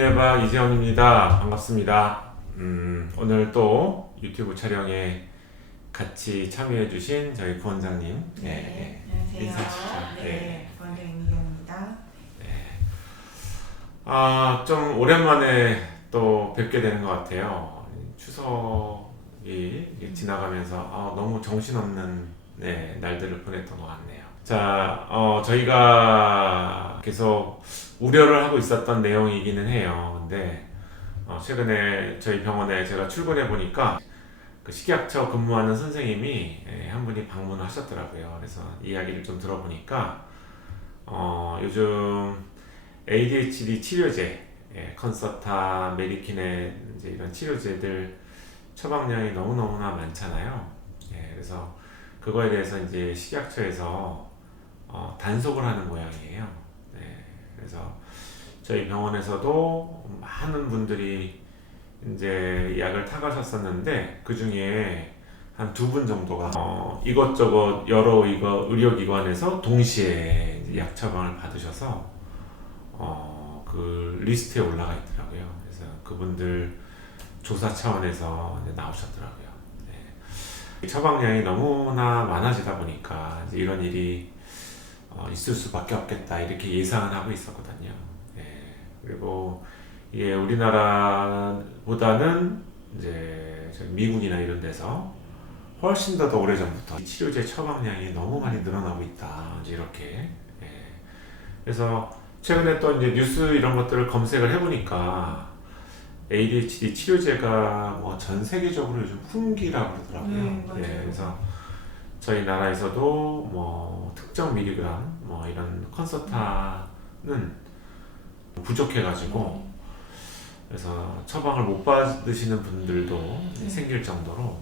개인의 박 이재원입니다. 반갑습니다. 오늘 또 유튜브 촬영에 같이 참여해주신 저희 부원장님, 안녕하세요. 인사 주시죠. 부원장 임미경입니다. 좀 오랜만에 또 뵙게 되는 것 같아요. 추석이 지나가면서 너무 정신없는 날들을 보냈던 것 같네요. 자, 저희가 계속 우려를 하고 있었던 내용이기는 해요. 근데 최근에 저희 병원에 제가 출근해 보니까 그 식약처 근무하는 선생님이 한 분이 방문을 하셨더라고요. 그래서 이야기를 좀 들어보니까 요즘 ADHD 치료제, 컨서타, 메디키네 이제 이런 치료제들 처방량이 너무너무나 많잖아요. 그래서 그거에 대해서 이제 식약처에서 단속을 하는 모양이에요. 그래서 저희 병원에서도 많은 분들이 이제 약을 타가셨었는데 그 중에 한 2분 정도가 이것저것 여러 의료기관에서 동시에 이제 약 처방을 받으셔서 그 리스트에 올라가 있더라고요. 그래서 그분들 조사 차원에서 이제 나오셨더라고요. 처방량이 너무나 많아지다 보니까 이제 이런 일이 있을 수밖에 없겠다 이렇게 예상을 하고 있었거든요. 그리고 이게 우리나라보다는 이제 미국이나 이런 데서 훨씬 더 오래 전부터 치료제 처방량이 너무 많이 늘어나고 있다 이제 이렇게. 그래서 최근에 또 이제 뉴스 이런 것들을 검색을 해보니까 ADHD 치료제가 뭐 전 세계적으로 요즘 풍기라고 그러더라고요. 그래서 저희 나라에서도 뭐 특정 밀리그램 뭐 이런 컨서타는 부족해가지고 그래서 처방을 못 받으시는 분들도 생길 정도로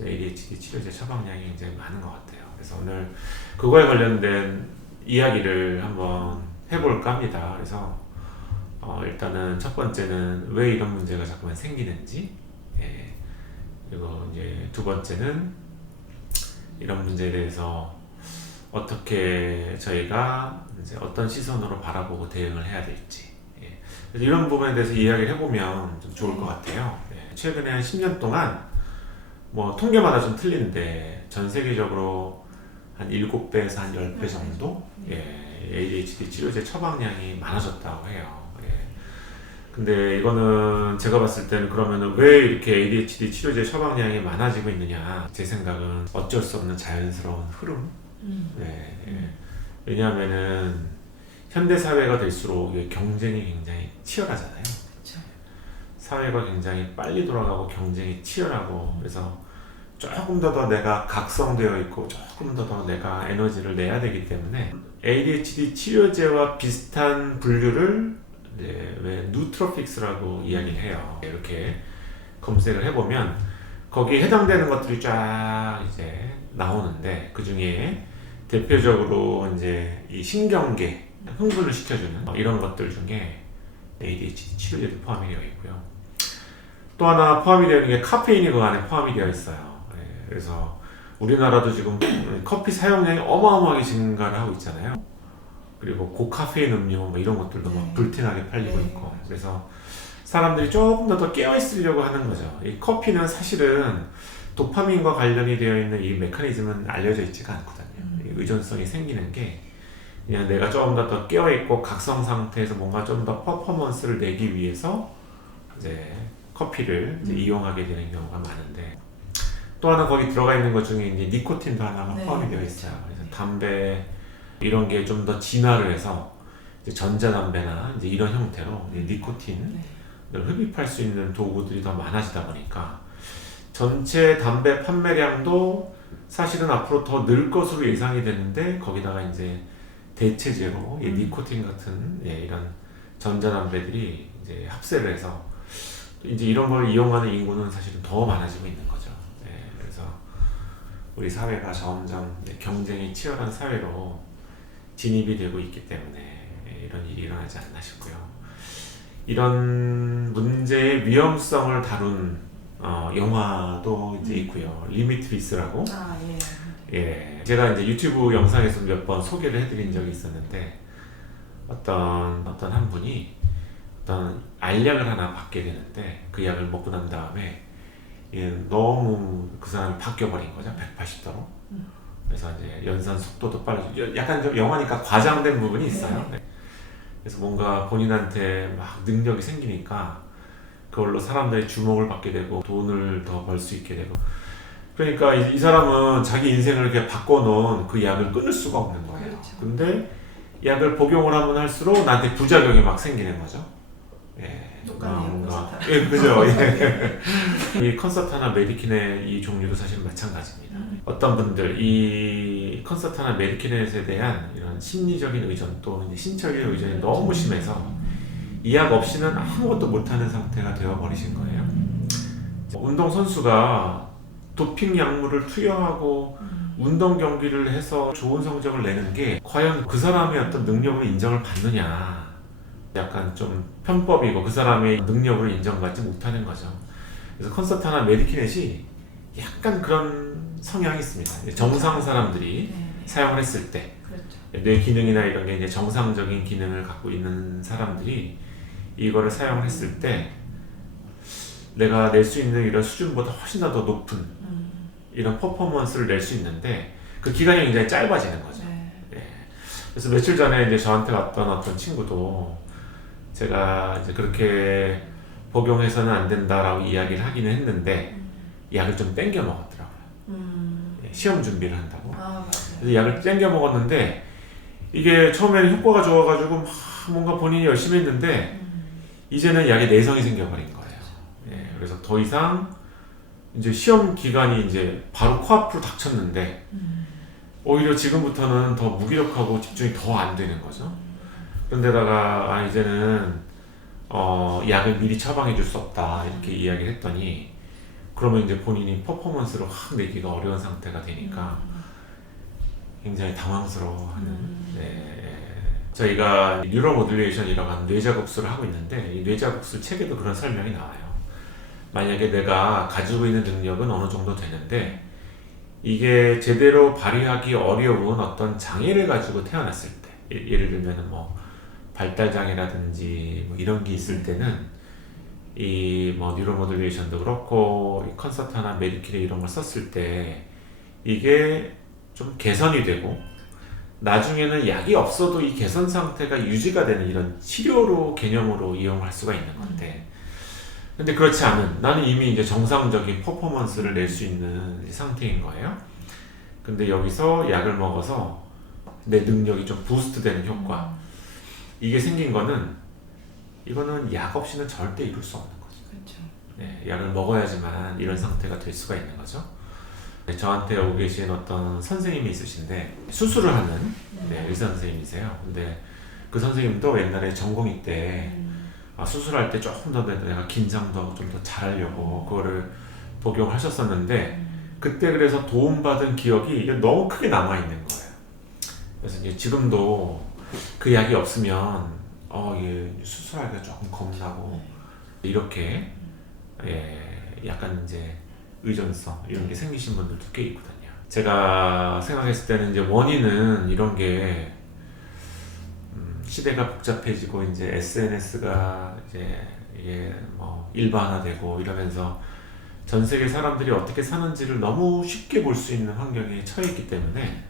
ADHD 치료제 처방량이 굉장히 많은 것 같아요. 그래서 오늘 그거에 관련된 이야기를 한번 해볼까 합니다. 그래서 일단은 첫 번째는 왜 이런 문제가 자꾸만 생기는지, 그리고 이제 두 번째는 이런 문제에 대해서 어떻게 저희가 이제 어떤 시선으로 바라보고 대응을 해야 될지, 그래서 이런 부분에 대해서 이야기를 해보면 좀 좋을 것 같아요. 최근에 한 10년 동안 뭐 통계마다 좀 틀린데 전 세계적으로 한 7배에서 한 10배 정도 ADHD 치료제 처방량이 많아졌다고 해요. 근데 이거는 제가 봤을 때는 그러면은 왜 이렇게 ADHD 치료제 처방량이 많아지고 있느냐, 제 생각은 어쩔 수 없는 자연스러운 흐름. 왜냐하면은 현대 사회가 될수록 경쟁이 굉장히 치열하잖아요. 그쵸. 사회가 굉장히 빨리 돌아가고 경쟁이 치열하고, 그래서 조금 더 내가 각성되어 있고 조금 더 내가 에너지를 내야 되기 때문에 ADHD 치료제와 비슷한 분류를 왜 누트로픽스라고 이야기를 해요. 이렇게 검색을 해보면 거기에 해당되는 것들이 쫙 이제 나오는데, 그 중에 대표적으로 이제 이 신경계 흥분을 시켜주는 이런 것들 중에 ADHD 치료제도 포함이 되어 있고요. 또 하나 포함이 되어 있는 게 카페인이 그 안에 포함이 되어 있어요. 그래서 우리나라도 지금 커피 사용량이 어마어마하게 증가를 하고 있잖아요. 그리고 고카페인 음료 뭐 이런 것들도 막 불티나게 팔리고 있고, 그래서 사람들이 조금 더 깨어있으려고 하는 거죠. 이 커피는 사실은 도파민과 관련이 되어 있는 이 메커니즘은 알려져 있지가 않거든요. 이 의존성이 생기는 게 그냥 내가 조금 더 깨어있고 각성 상태에서 뭔가 좀 더 퍼포먼스를 내기 위해서 이제 커피를 이제 이용하게 되는 경우가 많은데, 또 하나 거기 들어가 있는 것 중에 이제 니코틴도 하나가 포함이 되어 있어요. 그래서 담배 이런 게 좀 더 진화를 해서 이제 전자담배나 이제 이런 형태로 니코틴을 흡입할 수 있는 도구들이 더 많아지다 보니까 전체 담배 판매량도 사실은 앞으로 더 늘 것으로 예상이 되는데, 거기다가 이제 대체제로 니코틴 같은 이런 전자담배들이 이제 합세를 해서 이제 이런 걸 이용하는 인구는 사실은 더 많아지고 있는 거죠. 그래서 우리 사회가 점점 경쟁이 치열한 사회로 진입이 되고 있기 때문에 이런 일이 일어나지 않나 싶고요. 이런 문제의 위험성을 다룬 영화도 이제 있고요. 리미트리스라고. 제가 이제 유튜브 영상에서 몇 번 소개를 해드린 적이 있었는데, 어떤 한 분이 어떤 알약을 하나 받게 되는데 그 약을 먹고 난 다음에 너무 그 사람이 바뀌어버린 거죠. 180도로. 그래서 이제 연산 속도도 빨라지고 약간 좀 영화니까 과장된 부분이 있어요. 네. 그래서 뭔가 본인한테 막 능력이 생기니까 그걸로 사람들의 주목을 받게 되고 돈을 더 벌 수 있게 되고 그러니까 이 사람은 자기 인생을 이렇게 바꿔놓은 그 약을 끊을 수가 없는 거예요. 그렇죠. 근데 약을 복용을 하면 할수록 나한테 부작용이 막 생기는 거죠. 예, 똑같네요. 뭔가 예, 그죠. 예. 이 컨서타나 메디키넷 이 종류도 사실 마찬가지입니다. 어떤 분들 이 컨서타나 메디키넷에 대한 이런 심리적인 의존 또는 신체적인 의존이 너무 심해서 이 약 없이는 아무것도 못하는 상태가 되어버리신 거예요. 운동 선수가 도핑 약물을 투여하고 운동 경기를 해서 좋은 성적을 내는 게 과연 그 사람의 어떤 능력으로 인정을 받느냐, 약간 좀 편법이고 그 사람의 능력으로 인정받지 못하는 거죠. 그래서 컨서타나 메디키넷이 약간 그런 성향이 있습니다. 정상 사람들이 사용을 했을 때 뇌 기능이나 이런 게 이제 정상적인 기능을 갖고 있는 사람들이 이거를 사용을 했을 때 내가 낼 수 있는 이런 수준보다 훨씬 더 높은 이런 퍼포먼스를 낼 수 있는데 그 기간이 굉장히 짧아지는 거죠. 예. 그래서 며칠 전에 이제 저한테 왔던 어떤 친구도 제가 이제 그렇게 복용해서는 안 된다라고 이야기를 하기는 했는데 약을 좀 땡겨 먹었더라고요. 예, 시험 준비를 한다고. 그래서 약을 땡겨 먹었는데 이게 처음에는 효과가 좋아가지고 막 뭔가 본인이 열심히 했는데 이제는 약에 내성이 생겨버린 거예요. 예, 그래서 더 이상 이제 시험 기간이 이제 바로 코앞으로 닥쳤는데 오히려 지금부터는 더 무기력하고 집중이 더 안 되는 거죠. 그런데다가 이제는 약을 미리 처방해 줄 수 없다 이렇게 이야기를 했더니 그러면 이제 본인이 퍼포먼스를 확 내기가 어려운 상태가 되니까 굉장히 당황스러워하는. 저희가 뉴로모듈레이션이라고 하는 뇌자극술을 하고 있는데 이 뇌자극술 책에도 그런 설명이 나와요. 만약에 내가 가지고 있는 능력은 어느 정도 되는데 이게 제대로 발휘하기 어려운 어떤 장애를 가지고 태어났을 때 예를 들면 뭐 발달장애라든지 뭐 이런 게 있을 때는 이 뭐 뉴로모듈레이션도 그렇고 이 컨서타나 메디키넷 이런 걸 썼을 때 이게 좀 개선이 되고 나중에는 약이 없어도 이 개선 상태가 유지가 되는 이런 치료로 개념으로 이용할 수가 있는 건데 근데 그렇지 않은 나는 이미 이제 정상적인 퍼포먼스를 낼 수 있는 상태인 거예요. 근데 여기서 약을 먹어서 내 능력이 좀 부스트 되는 효과 이게 생긴 거는 이거는 약 없이는 절대 이룰 수 없는 거죠. 그렇죠. 네, 약을 먹어야지만 이런 상태가 될 수가 있는 거죠. 저한테 오고 계신 어떤 선생님이 있으신데 수술을 하는 의사 선생님이세요. 근데 그 선생님도 옛날에 전공의 때 수술할 때 조금 더 내가 긴장도 하고 좀 더 잘하려고 그거를 복용하셨었는데 그때 그래서 도움받은 기억이 이게 너무 크게 남아있는 거예요. 그래서 이제 지금도 그 약이 없으면 수술하기가 조금 겁나고 이렇게 약간 이제 의존성 이런 게 생기신 분들도 꽤 있거든요. 제가 생각했을 때는 이제 원인은 이런 게 시대가 복잡해지고 이제 SNS가 이제 이게 뭐 일반화되고 이러면서 전 세계 사람들이 어떻게 사는지를 너무 쉽게 볼 수 있는 환경에 처해 있기 때문에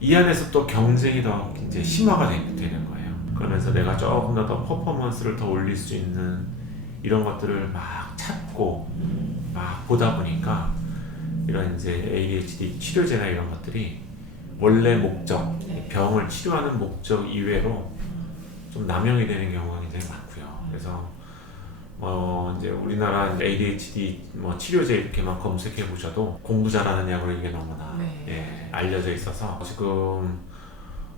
이 안에서 또 경쟁이 더 이제 심화가 되는 거예요. 그러면서 내가 조금 더 퍼포먼스를 더 올릴 수 있는 이런 것들을 막 찾고 막 보다 보니까 이런 이제 ADHD 치료제나 이런 것들이 원래 목적, 병을 치료하는 목적 이외로 좀 남용이 되는 경우가 굉장히 많고요. 그래서 이제 우리나라 ADHD 치료제 이렇게만 검색해 보셔도 공부 잘하는 약으로 이게 너무나 알려져 있어서 지금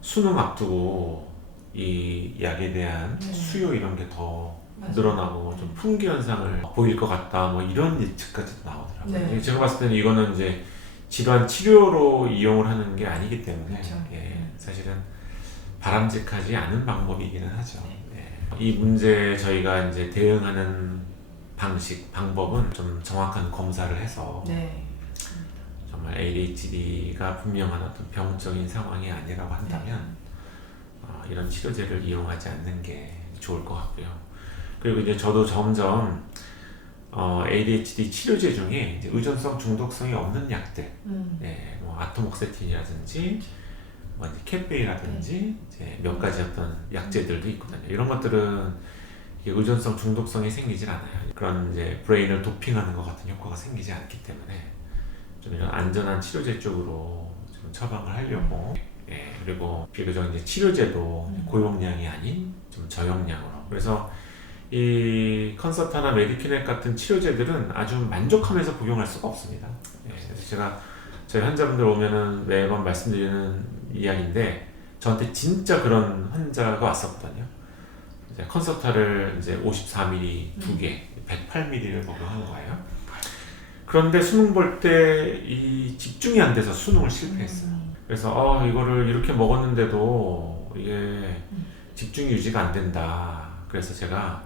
수능 앞두고 이 약에 대한 수요 이런 게 더 늘어나고 좀 풍기 현상을 보일 것 같다 이런 예측까지 나오더라고요. 제가 봤을 때는 이거는 이제 질환 치료로 이용을 하는 게 아니기 때문에 사실은 바람직하지 않은 방법이기는 하죠. 이 문제에 저희가 이제 대응하는 방법은 좀 정확한 검사를 해서 정말 ADHD가 분명한 어떤 병적인 상황이 아니라고 한다면 이런 치료제를 이용하지 않는 게 좋을 것 같고요. 그리고 이제 저도 점점 ADHD 치료제 중에 이제 의존성 중독성이 없는 약들, 뭐 아토목세틴이라든지 뭐 이제 캣베이라든지 이제 몇 가지 어떤 약제들도 있거든요. 이런 것들은 이게 의존성 중독성이 생기질 않아요. 그런 이제 브레인을 도핑하는 것 같은 효과가 생기지 않기 때문에 좀 이런 안전한 치료제 쪽으로 좀 처방을 하려고. 그리고 비교적 이제 치료제도 고용량이 아닌 좀 저용량으로. 그래서 이 컨서타나 메디키넷 같은 치료제들은 아주 만족하면서 복용할 수가 없습니다. 그래서 제가 저희 환자분들 오면은 매번 말씀드리는 이야기인데, 저한테 진짜 그런 환자가 왔었거든요. 이제 컨서타를 이제 54ml 2개, 108ml를 복용한 거예요. 그런데 수능 볼 때 이 집중이 안 돼서 수능을 실패했어요. 그래서 이거를 이렇게 먹었는데도 이게 집중이 유지가 안 된다. 그래서 제가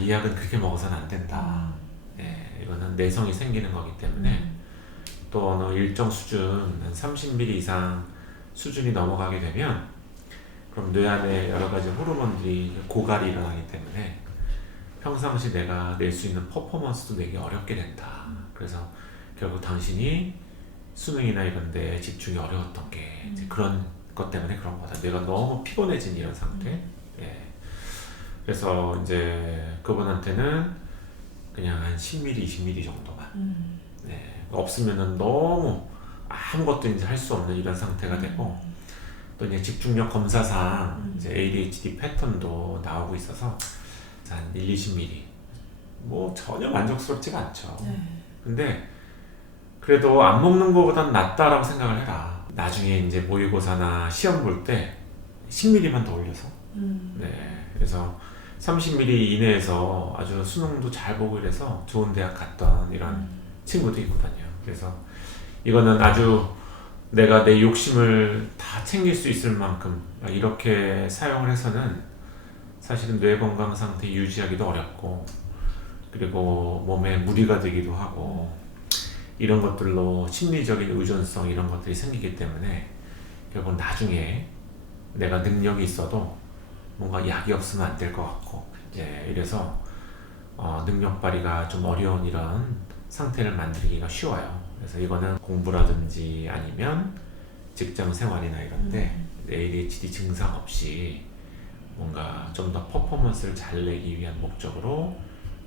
이 약은 그렇게 먹어서는 안 된다. 이거는 내성이 생기는 거기 때문에 또 어느 일정 수준, 한 30ml 이상 수준이 넘어가게 되면 그럼 뇌 안에 여러 가지 호르몬들이 고갈이 일어나기 때문에 평상시 내가 낼 수 있는 퍼포먼스도 내기 어렵게 된다. 그래서 결국 당신이 수능이나 이런 데 집중이 어려웠던 게 이제 그런 것 때문에 그런 거다. 내가 너무 피곤해진 이런 상태. 그래서 이제 그분한테는 그냥 한 10ml, 20ml 정도만. 없으면은 너무 아무것도 이제 할 수 없는 이런 상태가 되고, 또 이제 집중력 검사상 이제 ADHD 패턴도 나오고 있어서 한 1, 20ml. 뭐 전혀 만족스럽지가 않죠. 근데 그래도 안 먹는 것보단 낫다라고 생각을 해라. 나중에 이제 모의고사나 시험 볼 때 10ml만 더 올려서. 그래서 30ml 이내에서 아주 수능도 잘 보고 이래서 좋은 대학 갔던 이런 친구도 있거든요. 그래서 이거는 아주 내가 내 욕심을 다 챙길 수 있을 만큼 이렇게 사용을 해서는 사실은 뇌 건강 상태 유지하기도 어렵고, 그리고 몸에 무리가 되기도 하고, 이런 것들로 심리적인 의존성 이런 것들이 생기기 때문에 결국 나중에 내가 능력이 있어도 뭔가 약이 없으면 안 될 것 같고, 이래서 능력 발휘가 좀 어려운 이런 상태를 만들기가 쉬워요. 그래서 이거는 공부라든지 아니면 직장 생활이나 이런데 ADHD 증상 없이 뭔가 좀 더 퍼포먼스를 잘 내기 위한 목적으로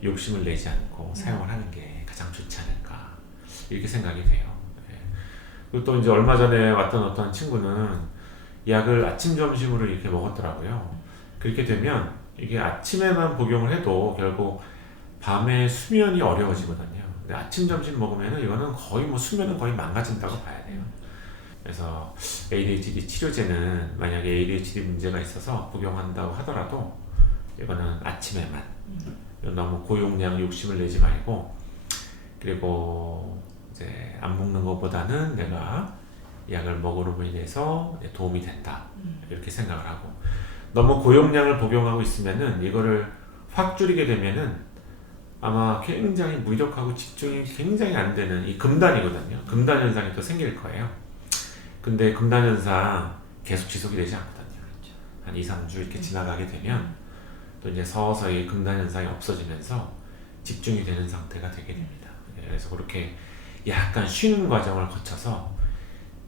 욕심을 내지 않고 사용을 하는 게 가장 좋지 않을까, 이렇게 생각이 돼요. 그리고 또 이제 얼마 전에 왔던 어떤 친구는 약을 아침 점심으로 이렇게 먹었더라고요. 그렇게 되면 이게 아침에만 복용을 해도 결국 밤에 수면이 어려워지거든요. 근데 아침 점심 먹으면은 이거는 거의 뭐 수면은 거의 망가진다고 봐야 돼요. 그래서 ADHD 치료제는 만약에 ADHD 문제가 있어서 복용한다고 하더라도 이거는 아침에만, 너무 고용량 욕심을 내지 말고, 그리고 이제 안 먹는 것보다는 내가 약을 먹음으로 인해서 도움이 된다, 이렇게 생각을 하고, 너무 고용량을 복용하고 있으면은 이거를 확 줄이게 되면은 아마 굉장히 무력하고 집중이 굉장히 안 되는 이 금단이거든요. 금단 현상이 또 생길 거예요. 근데 금단 현상 계속 지속이 되지 않거든요. 한 2, 3주 이렇게 지나가게 되면 또 이제 서서히 금단 현상이 없어지면서 집중이 되는 상태가 되게 됩니다. 그래서 그렇게 약간 쉬는 과정을 거쳐서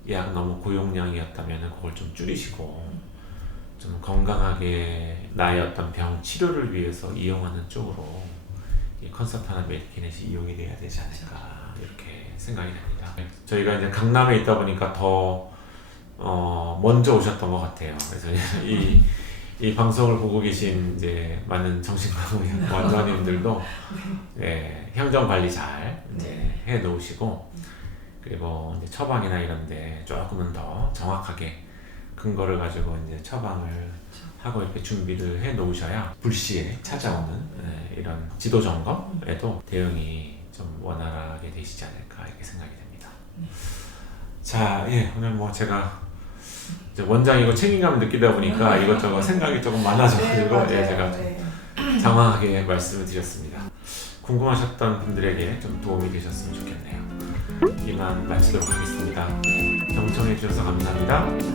약 너무 고용량이었다면 그걸 좀 줄이시고 좀 건강하게 나의 어떤 병 치료를 위해서 이용하는 쪽으로 이 컨서타나 메디키넷이 이용이 돼야 되지 않을까, 이렇게 생각이 됩니다. 저희가 이제 강남에 있다 보니까 더 먼저 오셨던 것 같아요. 그래서 이 방송을 보고 계신 이제 많은 정신건강 원장님들도 향정 관리 잘 이제 해 놓으시고, 그리고 이제 처방이나 이런데 조금은 더 정확하게 근거를 가지고 이제 처방을 하고 이렇게 준비를 해 놓으셔야 불시에 찾아오는 이런 지도 점검에도 대응이 좀 원활하게 되시지 않을까, 이렇게 생각이 됩니다. 자, 오늘 뭐 제가 이제 원장이고 책임감을 느끼다 보니까 이것저것 생각이 조금 많아져가지고 제가 좀 장황하게 말씀을 드렸습니다. 궁금하셨던 분들에게 좀 도움이 되셨으면 좋겠네요. 이만 마치도록 하겠습니다. 경청해 주셔서 감사합니다.